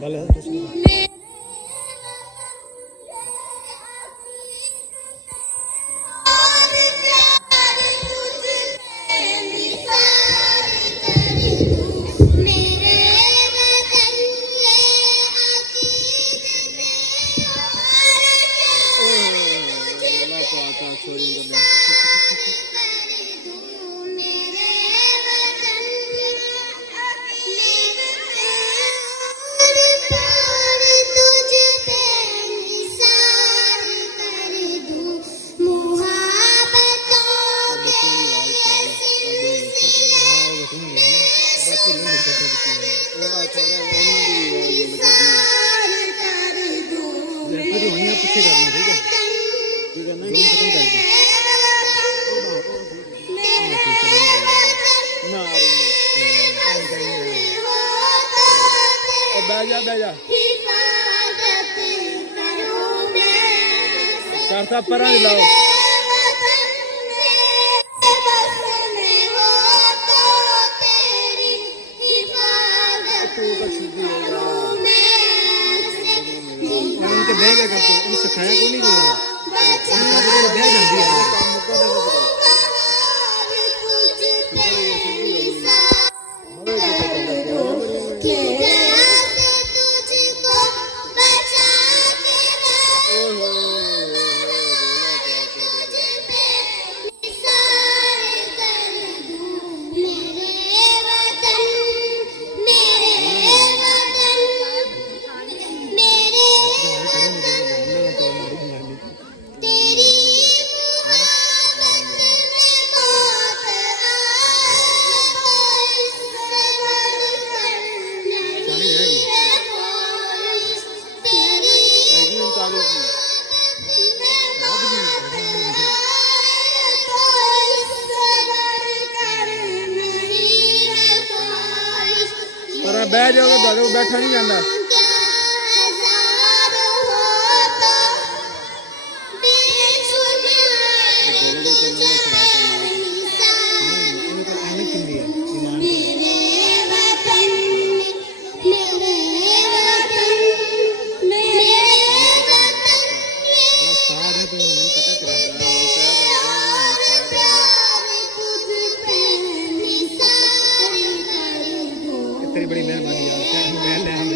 गल पीछे करना ठीक है ठीक है ना खत्म कर दो बैजा करता पर लाओ बह गया करते सिखाया को नहीं गया बह जाती है बह जाओ बैठा नहीं जाता बड़ी मेहरबानी यार मैं ले